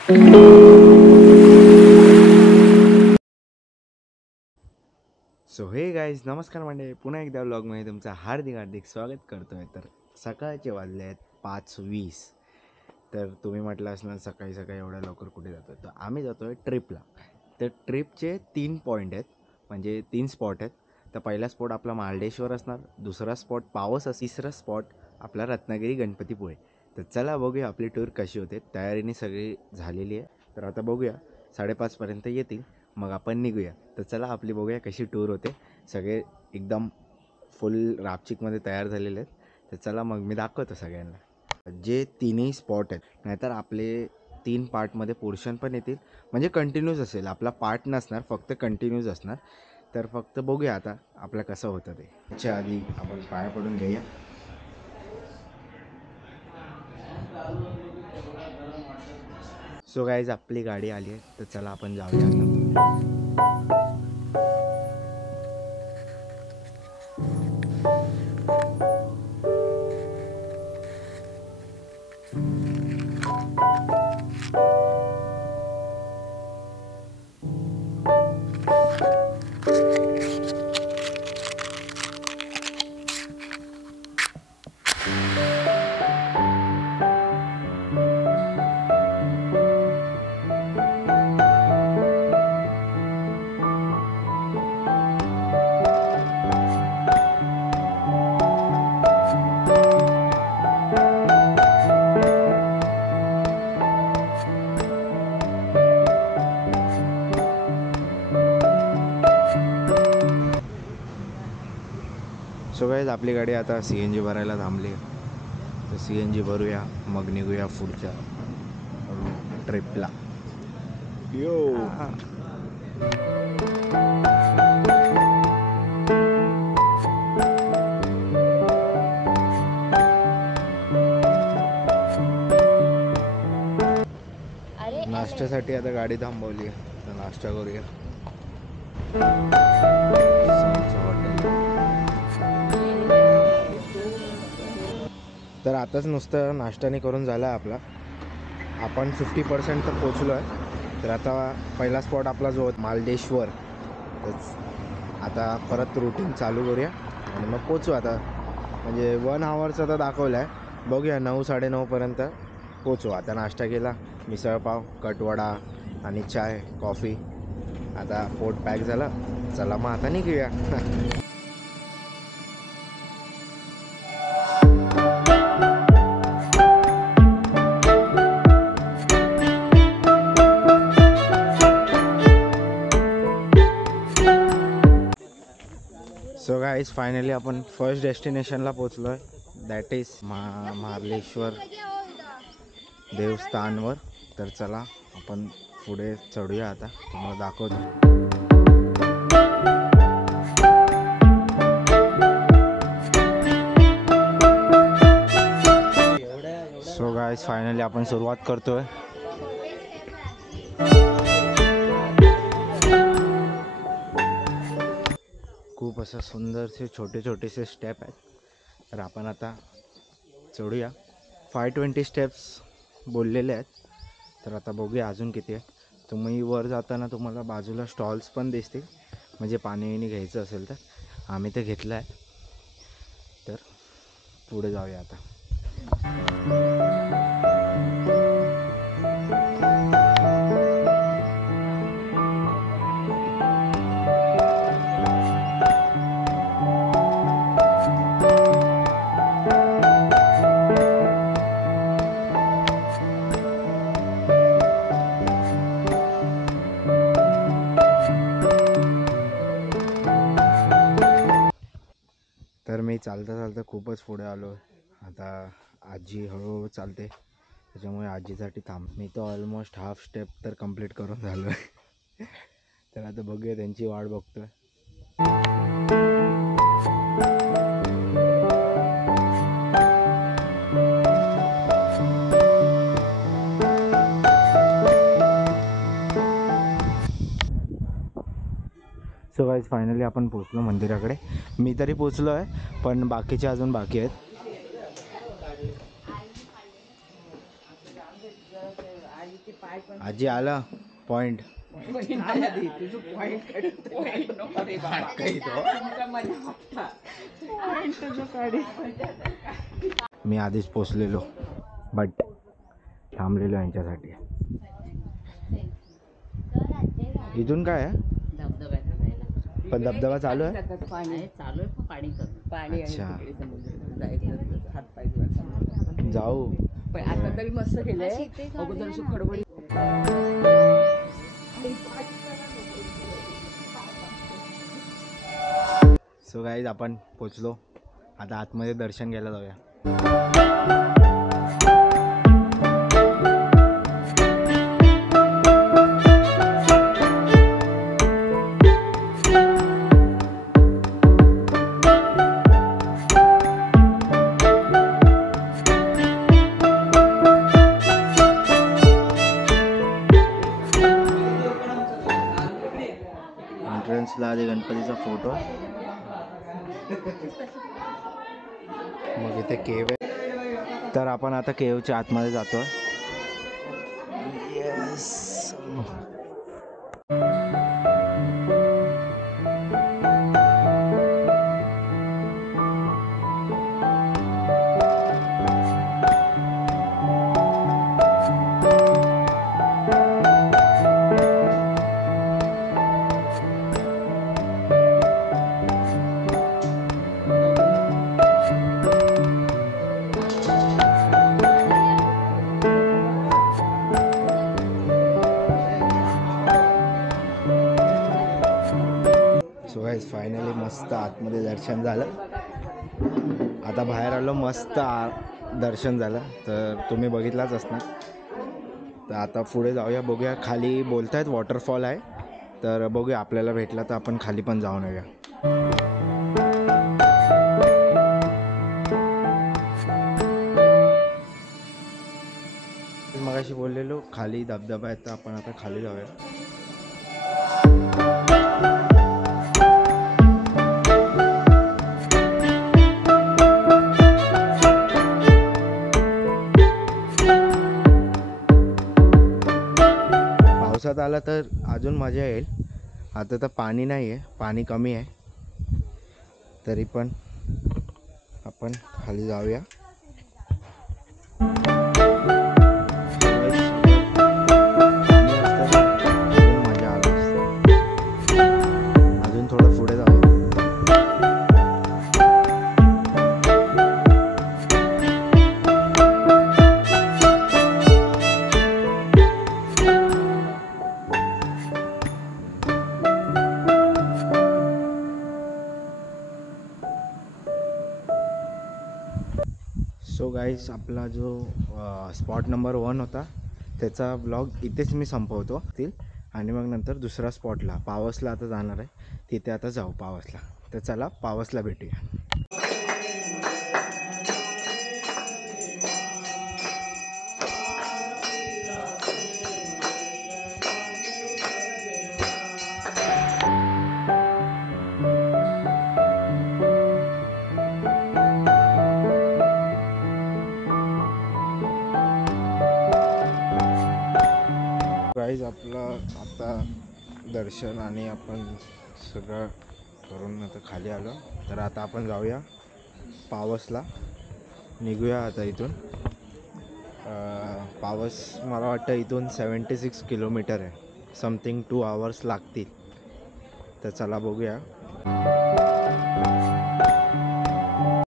So हे guys नमस्कार मंडळी, पुन्हा एकदा व्लॉगमध्ये तुमचं हार्दिक हार्दिक स्वागत करतो आहे. तर सकाळचे वाजले आहेत 5:20. तर तुम्ही म्हटलं असणार सकाळी सकाळी एवढ्या लवकर कुठे जातो. तर आम्ही जातो आहे ट्रिपला. तर ट्रिपचे 3 पॉईंट आहेत, म्हणजे 3 स्पॉट आहेत. तर पहिला स्पॉट आपला मार्लेश्वर असणार, दुसरा स्पॉट पावस, तिसरा स्पॉट आपला रत्नागिरी गणपतीपुळे. तर चला बघूया आपली टूर कशी होते. तयारीने सगळी झालेली आहे. तर आता बघूया 5:30पर्यंत येतील, मग आपण निघूया. तर चला आपली बघूया कशी टूर होते. सगळे एकदम फुल रापचिकमध्ये तयार झालेले आहेत. तर चला मग मी दाखवतो सगळ्यांना जे तिन्ही स्पॉट आहेत. नाहीतर आपले 3 पार्टमध्ये पोर्शन पण येतील, म्हणजे कंटिन्यूस असेल. आपला पार्ट नसणार, फक्त कंटिन्यूस असणार. तर फक्त बघूया आता आपलं कसं होतं ते. त्याच्या आधी आपण पाया पडून घेऊया. सो गाईज आपली गाडी आली आहे, तर चला आपण जाऊया आता. सो गाईज आपली गाडी आता CNG भरायला थांबली. तर CNG भरूया, मग निघूया पुढच्या ट्रिपला. यो नाश्त्यासाठी आता गाडी थांबवली आहे, तर नाश्ता करूया. तर आताच नुसतं नाश्त्याने करून झाला आहे आपला. आपण 50% तर पोचलो आहे. तर आता पहिला स्पॉट आपला जो मार्लेश्वर. तर आता परत रूटीन चालू करूया आणि मग पोचू. आता म्हणजे 1 आवरचं तर दाखवलं आहे, बघूया 9 9:30पर्यंत पोचू. आता नाश्ता केला, मिसळपाव, कटवडा आणि चाय कॉफी. आता पोट पॅक झालं, चला मग आता निघूया. सो गाईज फायनली आपण फर्स्ट डेस्टिनेशनला पोचलो आहे, दॅट इज मार्लेश्वर देवस्थानवर. तर चला आपण पुढे चढूया. आता तुम्हाला दाखवतो. सो गाईज फायनली आपण सुरुवात करतोय. खूप असं सुंदरसे छोटे छोटेसे स्टेप आहेत. तर आपण आता चढूया. 520 स्टेप्स बोललेले आहेत. तर आता बघूया अजून किती आहे. तुम्ही वर जाताना तुम्हाला बाजूला स्टॉल्स पण दिसतील, म्हणजे पाणी घ्यायचं असेल तर. आम्ही ते घेतलं आहे. तर पुढे जाऊया आता. तर मी चालता चालता खूपच पुढे आलो. आता आजी हळूहळू चालते, त्याच्यामुळे आजीसाठी थांब. मी तर ऑलमोस्ट हाफ स्टेप तर कंप्लीट करून झालो आहे. तर आता बघूया, त्यांची वाट बघतोय. सो गाईज फायनली आपण पोचलो मंदिराकडे. मी तरी पोचलो आहे, पण बाकीचे अजून बाकी आहेत. आजी आला पॉइंट. मी आधीच पोचलेलो बट थांबलेलो यांच्यासाठी. इथून काय आहे? पण धबधबा चालू आहे. अच्छा जाऊ. आता तरी मस्त केलंय. अगोदर खडबडी. सो गाईज आपण पोचलो. आता आतमध्ये दर्शन घ्यायला जाऊया. एंट्रन्सला आधी गणपतीचा फोटो, मग इथे केव आहे. तर आपण आता केवच्या आतमध्ये जातोय. येस. सो गाईज फायनली मस्त आतमध्ये दर्शन झालं. आता बाहेर आलो, मस्त दर्शन झालं. तर तुम्ही बघितलाच असणार. तर आता पुढे जाऊया, बघूया. खाली बोलतायत वॉटरफॉल आहे, तर बघूया आपल्याला भेटला तर आपण खाली पण जाऊन येऊया. मगाशी बोललेलो खाली धबधबा आहे, तर आपण आता खाली जाऊया. पावसात आला तर अजून मजा येईल. आता तर पाणी नाही आहे, पाणी कमी आहे. तरी पण आपण खाली जाऊया. मजा आली असते. अजून थोडं पुढे जाऊया. सो गाईज आपला जो स्पॉट नंबर 1 होता त्याचा ब्लॉग इथेच मी संपवतो. आणि मग नंतर दुसरा स्पॉटला पावसला आता जाणार आहे. तिथे आता जाऊ पावसला. तर चला पावसला भेटूया. गाईज आपलं आता दर्शन आणि आपण सगळं करून आता खाली आलो. तर आता आपण जाऊया पावसला. निघूया आता इथून. पावस मला वाटतं इथून 76 किलोमीटर आहे. समथिंग 2 आवर्स लागतील. तर चला बघूया.